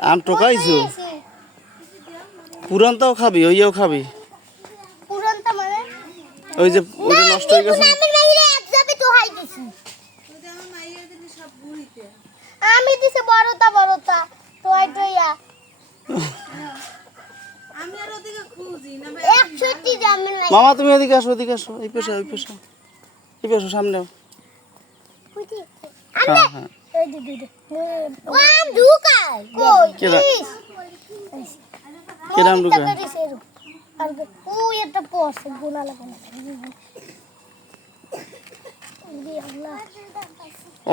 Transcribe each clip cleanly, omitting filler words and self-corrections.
আম টোকাইছো পুরানটাও খাবি ওইও খাবি পুরানটা মানে ওই যে নষ্ট হয়ে গেছে আমি নাইরে এক যাবে তো হাই দিছি আমি দিছে বড়টা তো আইটোয়া আমি আর ওদিকে খুঁজি না 160 জামিন নাই মামা তুমি ওই পাশে এই পাশে সামনে খুঁজি হ্যাঁ হ্যাঁ এই দিদি ওয়ান ঢুকায় কই কেরাম ঢুকায় আর ওই একটা পোস্ট গোলা লাগানো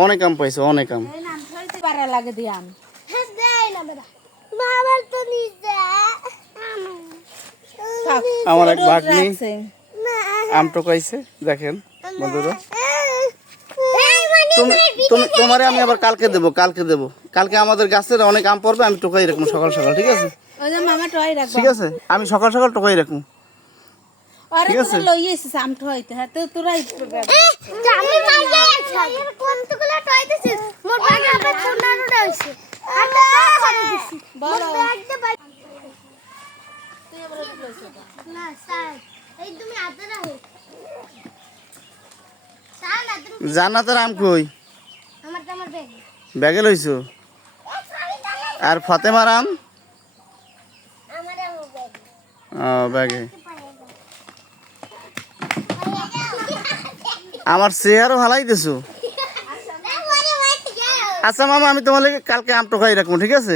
অনেক আম পাইছো অনেক আম পারা লাগে দিয়াম হ্যাঁ দেই না বেটা বাবার তো নিছে আমার এক ভাগ্নি আম টোকাইছে দেখেন বন্ধুরা তোমারে আমি আবার কালকে দেবো কালকে আমাদের গাছের অনেক আম পড়বে আমি টোকাই রাখবো সকাল সকাল ঠিক আছে ওই যে মামা টয় রাখবা ঠিক আছে আমি সকাল সকাল টোকাই রাখবো আরে ঠিক আছে তো লই এসেছিস আম টয়তে হ্যাঁ তো তোরাই আমি মাইরে এর কতগুলো টয়তেছিস মোর বাগে আবার 15টা হইছে আর তো করে দিছি বলো একদম তুই আবার লইছ না স্যার এই তুমি হাতে রাখো স্যার না তুমি জান্নাতের আম কই আমার ব্যাগ ব্যাগে লইছো আর ফাতেমার আম আমার ব্যাগ ব্যাগে আমার চেয়ারও হালাই দিছো আচ্ছা মামা আমি তোমার কালকে আম টোকাই রাখবো ঠিক আছে